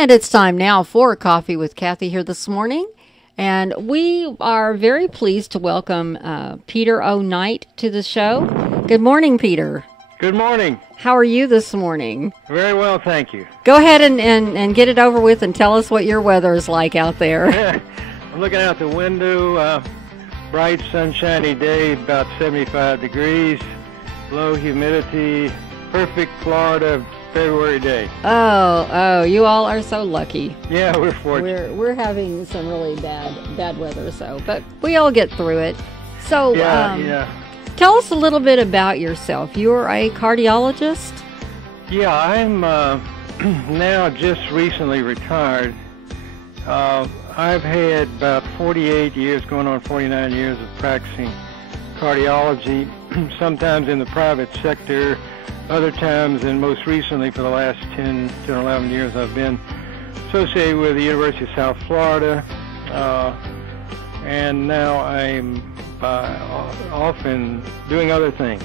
And it's time now for Coffee with Kathy here this morning. And we are very pleased to welcome Peter O. Knight to the show. Good morning, Peter. Good morning. How are you this morning? Very well, thank you. Go ahead and get it over with and tell us what your weather is like out there. I'm looking out the window, bright sunshiny day, about 75 degrees, low humidity, perfect Florida February day. Oh, you all are so lucky. Yeah, we're fortunate. We're having some really bad weather, but we all get through it. So, tell us a little bit about yourself. You're a cardiologist? Yeah, I'm now just recently retired. I've had about 48 years, going on 49 years of practicing cardiology, sometimes in the private sector, other times, and most recently for the last 10 or 11 years, I've been associated with the University of South Florida, and now I'm often doing other things.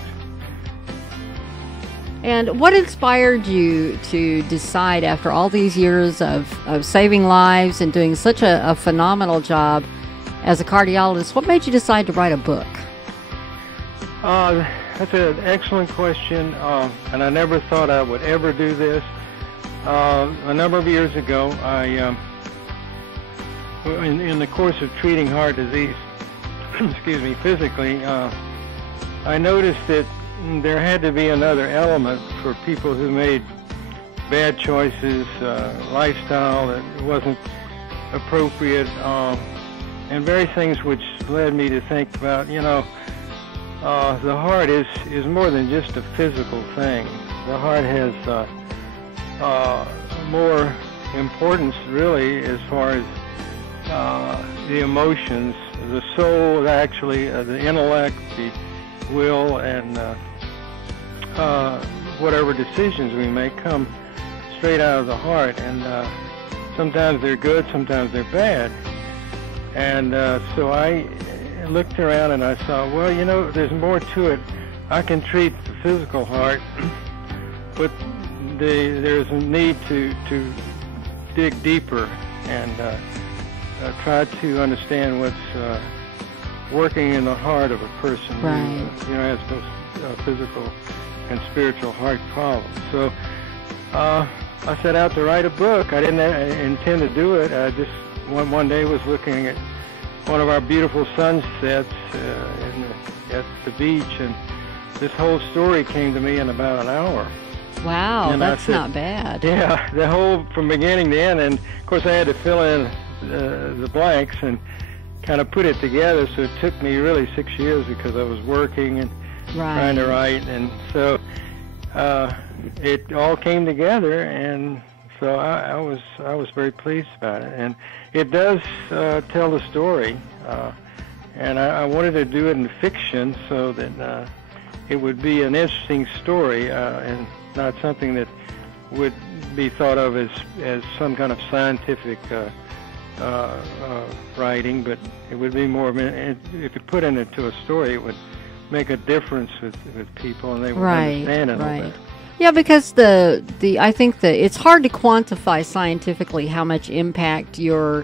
And what inspired you to decide, after all these years of saving lives and doing such a phenomenal job as a cardiologist, what made you decide to write a book? That's an excellent question, and I never thought I would ever do this. A number of years ago, in the course of treating heart disease, physically, I noticed that there had to be another element for people who made bad choices, lifestyle that wasn't appropriate, and various things which led me to think about, the heart is more than just a physical thing. The heart has more importance, really, as far as the emotions, the soul, actually, the intellect, the will, and whatever decisions we make come straight out of the heart. And sometimes they're good, sometimes they're bad. And so I looked around and I saw, well, there's more to it. I can treat the physical heart, but there's a need to dig deeper and try to understand what's working in the heart of a person who has both physical and spiritual heart problems. So I set out to write a book. I didn't intend to do it. I just one day was looking at one of our beautiful sunsets at the beach, and this whole story came to me in about an hour. Wow, and that's not bad. Yeah, the whole, from beginning to end, and of course I had to fill in the blanks and kind of put it together, so it took me really 6 years because I was working and trying to write, and so it all came together, and so I was very pleased about it. And it does tell the story, and I wanted to do it in fiction so that it would be an interesting story and not something that would be thought of as some kind of scientific writing, but it would be more, if you put it into a story, it would make a difference with people, and they would understand it a little bit. Yeah, because I think that it's hard to quantify scientifically how much impact your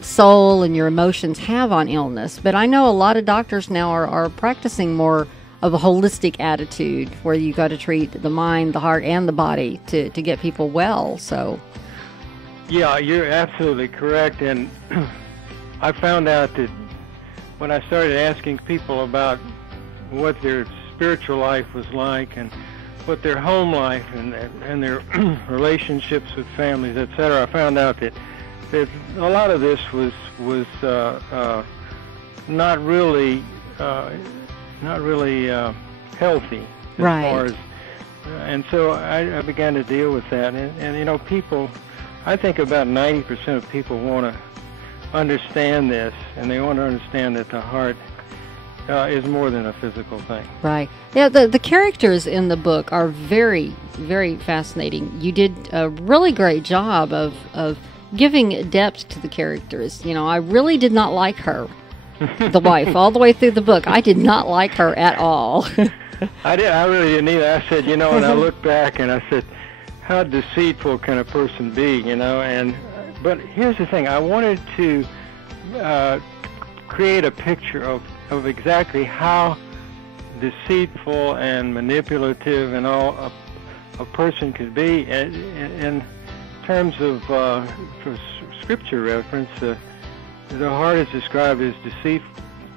soul and your emotions have on illness. But I know a lot of doctors now are practicing more of a holistic attitude, where you got to treat the mind, the heart, and the body to get people well. So, yeah, you're absolutely correct. And I found out that when I started asking people about what their spiritual life was like and what their home life and their relationships with families, etc., I found out that a lot of this was not really healthy as far as, and so I began to deal with that. And people, I think about 90% of people want to understand this, and they want to understand that the heart is more than a physical thing. Right. Yeah, the characters in the book are very, very fascinating. You did a really great job of giving depth to the characters. I really did not like her, the wife, all the way through the book. I did not like her at all. I really didn't either. I said, and I looked back and I said, how deceitful can a person be, you know? But here's the thing: I wanted to create a picture of exactly how deceitful and manipulative and all a person could be. In terms of for scripture reference, the heart is described as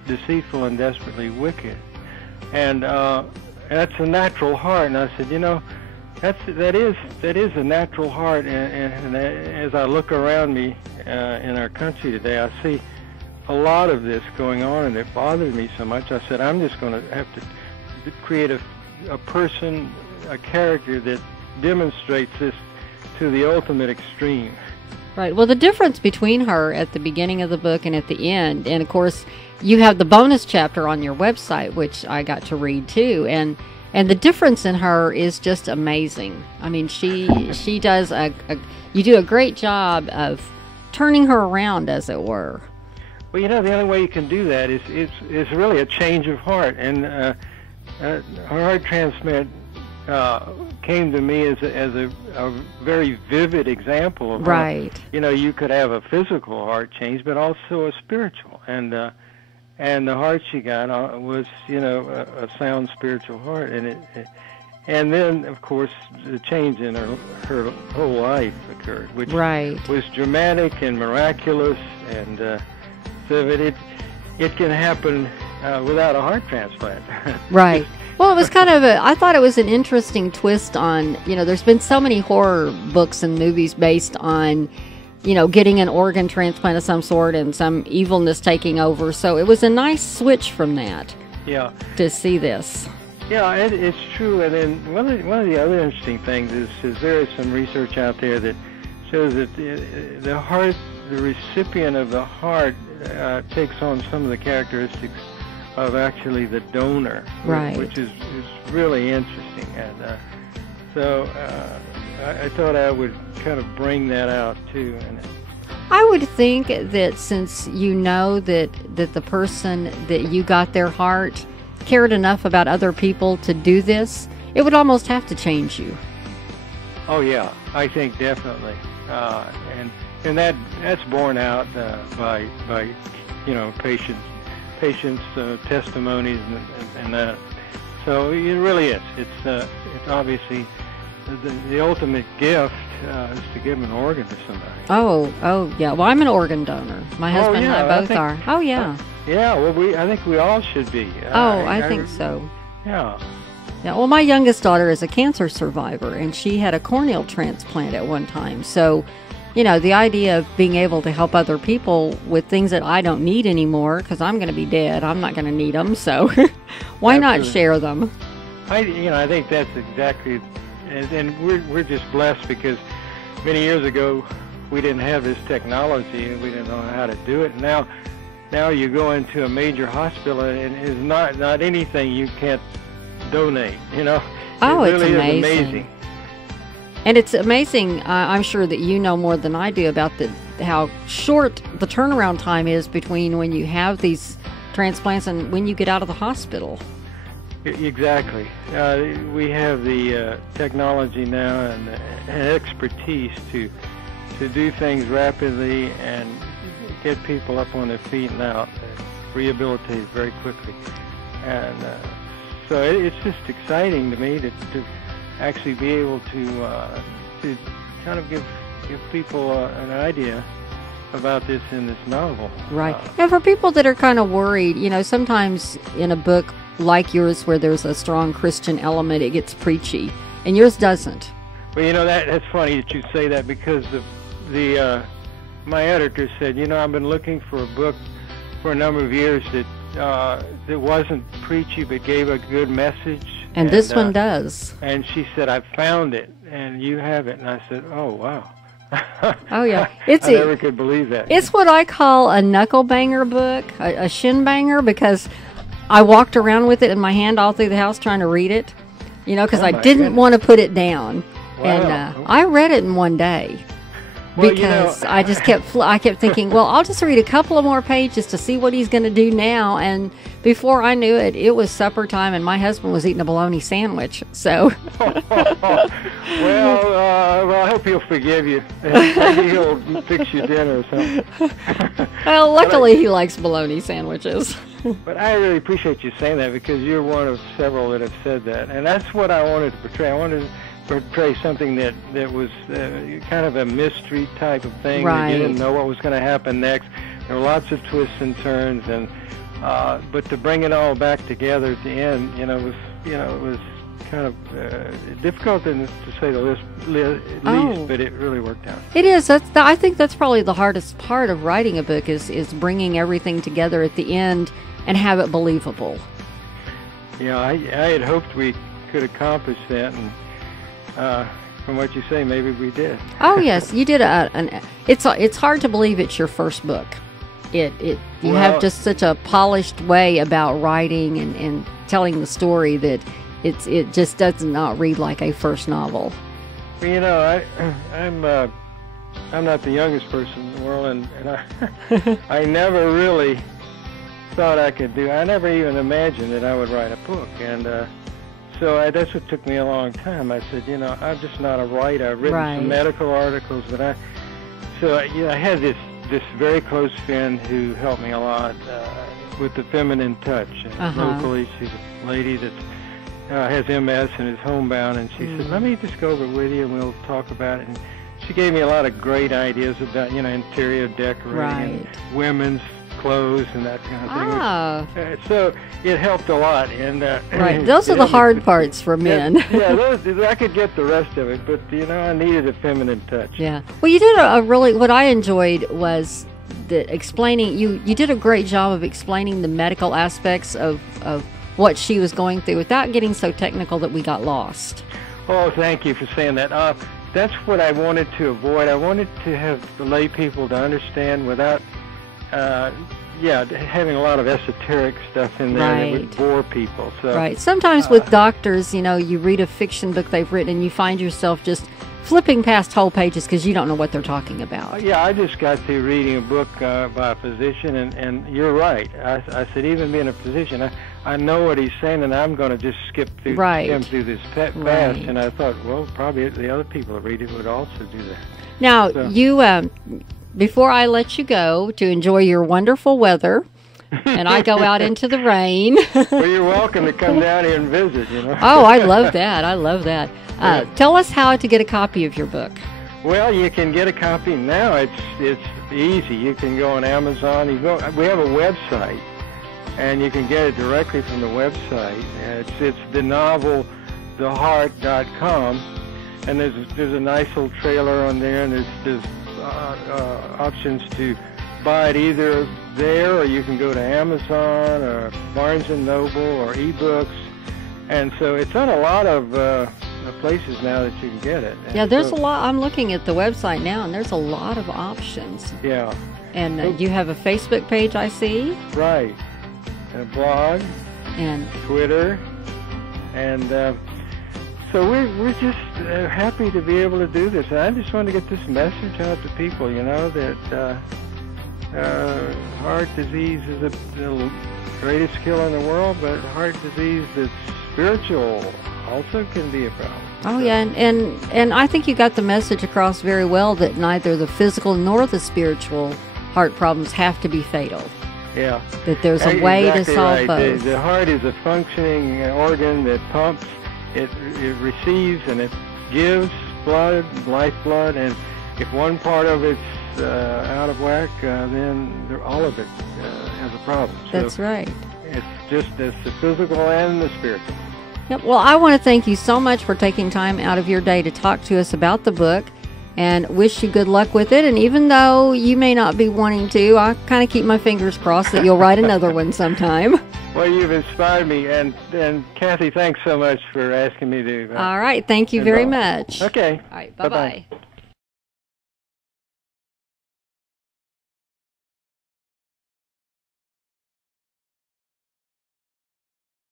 deceitful and desperately wicked, and that's a natural heart. And I said, you know, that is a natural heart. And as I look around me in our country today, I see a lot of this going on, and it bothered me so much. I said, I'm just going to have to create a person, a character that demonstrates this to the ultimate extreme. Right. Well, the difference between her at the beginning of the book and at the end, and of course, you have the bonus chapter on your website, which I got to read too, and the difference in her is just amazing. I mean, she does you do a great job of turning her around, as it were. Well, you know, the only way you can do that is really a change of heart, and her heart transplant came to me as a very vivid example of right. how, you know, you could have a physical heart change, but also a spiritual, and the heart she got was, you know, a sound spiritual heart, and then of course the change in her whole life occurred, which right. was dramatic and miraculous, and so it can happen without a heart transplant. Right. Well, it was kind of I thought it was an interesting twist on, you know, there's been so many horror books and movies based on, you know, getting an organ transplant of some sort and some evilness taking over. So it was a nice switch from that. Yeah. To see this. Yeah, it's true. And then one of the other interesting things is there is some research out there that shows that the heart, the recipient of the heart, takes on some of the characteristics of actually the donor, right. which is really interesting. And so I thought I would kind of bring that out too. I would think that since you know that the person that you got their heart cared enough about other people to do this, it would almost have to change you. Oh yeah, I think definitely, and that's borne out by you know patients' testimonies and that. So it really is. It's obviously the ultimate gift is to give an organ to somebody. Oh yeah. Well, I'm an organ donor. My husband and I both are. Oh yeah. Yeah. Well, I think we all should be. I think so. Yeah. Yeah. Well, my youngest daughter is a cancer survivor, and she had a corneal transplant at one time. So, you know, the idea of being able to help other people with things that I don't need anymore, because I'm going to be dead, I'm not going to need them, so why not share them? I think that's exactly, and we're just blessed because many years ago we didn't have this technology and we didn't know how to do it. Now you go into a major hospital and it's not anything you can't donate, you know. Oh, it really it's is amazing. And it's amazing, I'm sure that you know more than I do about how short the turnaround time is between when you have these transplants and when you get out of the hospital. Exactly. We have the technology now and expertise to do things rapidly and get people up on their feet and out and rehabilitate very quickly. And so it's just exciting to me to actually be able to kind of give people an idea about this in this novel. Right. And for people that are kind of worried, you know, sometimes in a book like yours where there's a strong Christian element, it gets preachy, and yours doesn't. Well, you know, that's funny that you say that, because my editor said, you know, I've been looking for a book for a number of years that wasn't preachy but gave a good message. And this one does. And she said, I found it, and you have it. And I said, oh, wow. Oh, yeah. I never could believe that. It's what I call a knuckle banger book, a shin banger, because I walked around with it in my hand all through the house trying to read it, you know, because I didn't want to put it down. Wow. And I read it in one day. Well, because I just I kept thinking, well, I'll just read a couple of more pages to see what he's going to do now. And before I knew it, it was supper time, and my husband was eating a bologna sandwich. So, well, I hope he'll forgive you. Maybe he'll fix you dinner or something. Well, luckily he likes bologna sandwiches. But I really appreciate you saying that, because you're one of several that have said that, and that's what I wanted to portray. I wanted to portray something that was kind of a mystery type of thing. Right. You didn't know what was going to happen next. There were lots of twists and turns, and but to bring it all back together at the end, it was kind of difficult to say the least, but it really worked out. It is. I think that's probably the hardest part of writing a book is bringing everything together at the end and have it believable. Yeah, I had hoped we could accomplish that, and from what you say, maybe we did. Oh yes, you did. It's hard to believe it's your first book. You have just such a polished way about writing and telling the story that it just does not read like a first novel. Well, I'm not the youngest person in the world, and I never really thought I could do. I never even imagined that I would write a book, and so that's what took me a long time. I said, I'm just not a writer. I've written some medical articles, but I had this very close friend who helped me a lot with the feminine touch. Locally, she's a lady that has MS and is homebound, and she said, let me just go over with you and we'll talk about it. And she gave me a lot of great ideas about, interior decorating and women's clothes and that kind of thing. So it helped a lot. And those are the hard parts for men. Those I could get the rest of it, but I needed a feminine touch. Yeah. Well, you did a really, what I enjoyed was that explaining. You did a great job of explaining the medical aspects of what she was going through without getting so technical that we got lost. Oh, thank you for saying that. That's what I wanted to avoid. I wanted to have the lay people to understand without having a lot of esoteric stuff in there that would bore people. So, sometimes with doctors, you read a fiction book they've written and you find yourself just flipping past whole pages because you don't know what they're talking about. Yeah, I just got through reading a book by a physician, and you're right. I said, even being a physician, I know what he's saying, and I'm going to just skip through him through this fast. And I thought, well, probably the other people that read it would also do that. Now, you, before I let you go to enjoy your wonderful weather, and I go out into the rain. Well, you're welcome to come down here and visit, Oh, I love that. I love that. Tell us how to get a copy of your book. Well, you can get a copy now. It's easy. You can go on Amazon. We have a website, and you can get it directly from the website. It's thenoveltheheart.com, and there's a nice little trailer on there, and there's options to buy it either there, or you can go to Amazon or Barnes & Noble or eBooks, and so it's on a lot of places now that you can get it. And there's a lot. I'm looking at the website now, and there's a lot of options. Yeah. And you have a Facebook page, I see. Right. And a blog. And Twitter. And so we're just happy to be able to do this. And I just want to get this message out to people, that heart disease is the greatest killer in the world, but heart disease that's spiritual also can be a problem. Oh, yeah, and I think you got the message across very well that neither the physical nor the spiritual heart problems have to be fatal. Yeah. That there's a way to solve both. The heart is a functioning organ that pumps, it receives, and it gives blood, lifeblood, and if one part of it's out of whack, then all of it has a problem. So that's right. It's the physical and the spiritual. Yep. Well, I want to thank you so much for taking time out of your day to talk to us about the book, and wish you good luck with it. And even though you may not be wanting to, I kind of keep my fingers crossed that you'll write another one sometime. Well, you've inspired me, and Kathy, thanks so much for asking me to. All right. Thank you very much. Okay. All right. Bye-bye.